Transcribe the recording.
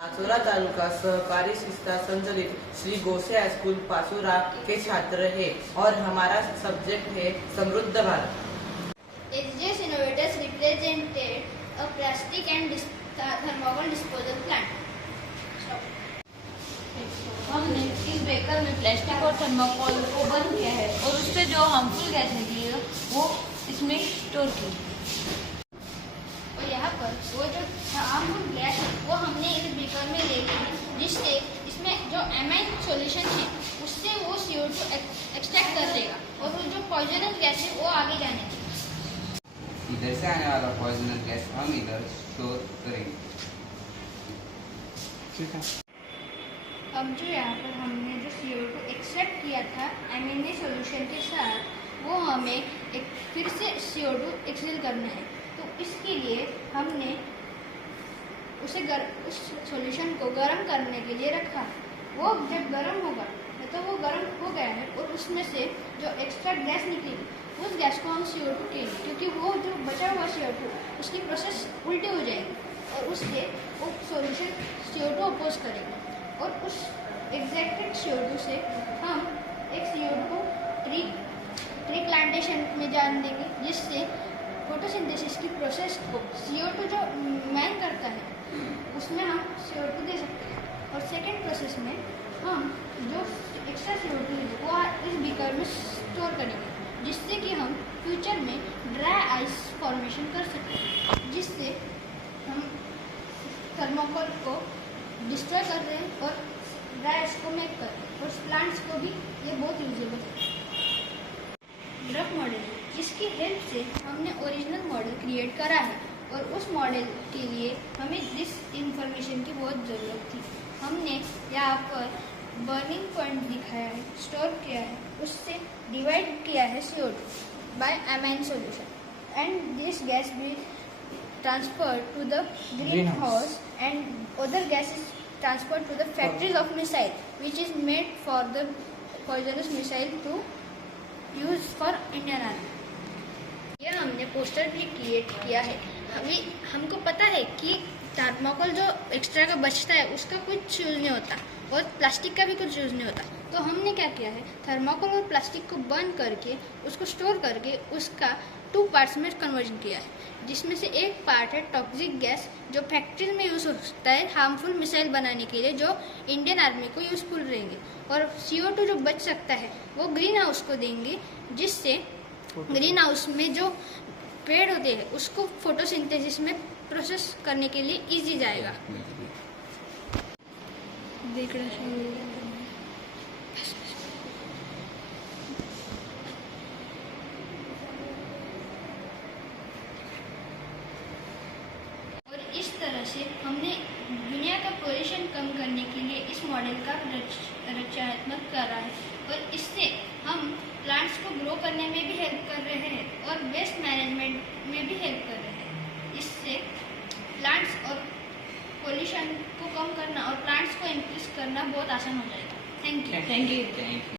पाचोरा तालुका सहकारी संस्था संचालित श्री गोसे हाईस्कूल पाचोरा के छात्र हैं और हमारा सब्जेक्ट है समृद्ध Bharat. SGS innovators represented a plastic and thermocol disposal plant. हमने इस बेकर में प्लास्टिक और थर्माकोल को बंद किया है और उससे जो हार्मफुल गैस निकली है वो इसमें स्टोर की। और यहाँ पर वो जो हार्मफुल गैस है वो हमने इस बेकर में ले ली है, जिससे इसमें जो एमाइन सॉल्यूशन है उससे वो CO2 एक्सट्रैक्ट कर लेगा और वो जो पॉइजनस गैस है वो आगे जाने देगा। इधर से आने वाला पॉइजनस गैस हम इधर स्टोर करेंगे। ठीक है। अब जो यहाँ पर हमने जो CO2 एक्सट्रैक्ट किया था एमिने सॉल्यूशन के साथ, वो हमें एक फिर से CO2 एक्सहेल करना है। तो इसके लिए हमने उस सॉल्यूशन को गर्म करने के लिए रखा। वो जब गर्म होगा तो वो गर्म हो गया है और उसमें से जो एक्सट्रैक्ट गैस निकलेगी उस गैस को हम CO2 कहेंगे, क्योंकि वो जो बचा हुआ CO2 उसकी प्रोसेस उल्टी हो जाएगी और उससे वो सॉल्यूशन CO2 अपोज करेगा और उस एग्जैक्टेड CO2 से हम एक CO2 को ट्री प्लांटेशन में जान देंगे, जिससे फोटोसिंथेसिस की प्रोसेस को CO2 जो मैन करता है उसमें हम CO2 दे सकते हैं। और सेकेंड प्रोसेस में हम जो एक्स्ट्रा CO2 है वो इस बीकर में स्टोर करेंगे, जिससे कि हम फ्यूचर में ड्राई आइस फॉर्मेशन कर सकते हैं, जिससे हम थर्मोकोल को डिस्ट्रॉय कर रहे हैं और ड्राई आइस को मेक कर रहे हैं और प्लांट्स को भी ये बहुत यूजेबल है। रफ मॉडल, इसकी हेल्प से हमने ओरिजिनल मॉडल क्रिएट करा है और उस मॉडल के लिए हमें जिस इंफॉर्मेशन की बहुत ज़रूरत थी हमने यहाँ पर बर्निंग पॉइंट दिखाया है, स्टोर किया है, उससे डिवाइड किया है CO2 by amine solution and this gas will transferred to the greenhouse and other gases transferred to the factories of missile, which is made for the poisonous missile to use for Indian Army. यह हमने poster भी create किया है। हमको पता है कि thermocol जो एक्स्ट्रा का बचता है उसका कुछ यूज़ नहीं होता और प्लास्टिक का भी कुछ यूज़ नहीं होता। तो हमने क्या किया है, थर्माकोल और प्लास्टिक को बर्न करके उसको स्टोर करके उसका 2 पार्ट्स में कन्वर्जन किया है, जिसमें से एक पार्ट है टॉक्सिक गैस जो फैक्ट्रीज में यूज़ होता है हार्मफुल मिसाइल बनाने के लिए, जो इंडियन आर्मी को यूज़फुल रहेंगे। और CO2 जो बच सकता है वो ग्रीन हाउस को देंगे, जिससे ग्रीन हाउस में जो पेड़ होते हैं उसको फोटोसिंथेसिस में प्रोसेस करने के लिए इजी जाएगा। और इस तरह से हमने दुनिया का पोल्यूशन कम करने के लिए इस मॉडल का रचनात्मक करा है और इससे हम प्लांट्स को ग्रो करने में भी हेल्प कर रहे हैं और वेस्ट मैनेजमेंट में भी हेल्प कर रहे हैं। इससे प्लांट्स और पोल्यूशन को कम करना और प्लांट्स को इंक्रीज करना बहुत आसान हो जाएगा। Thank you.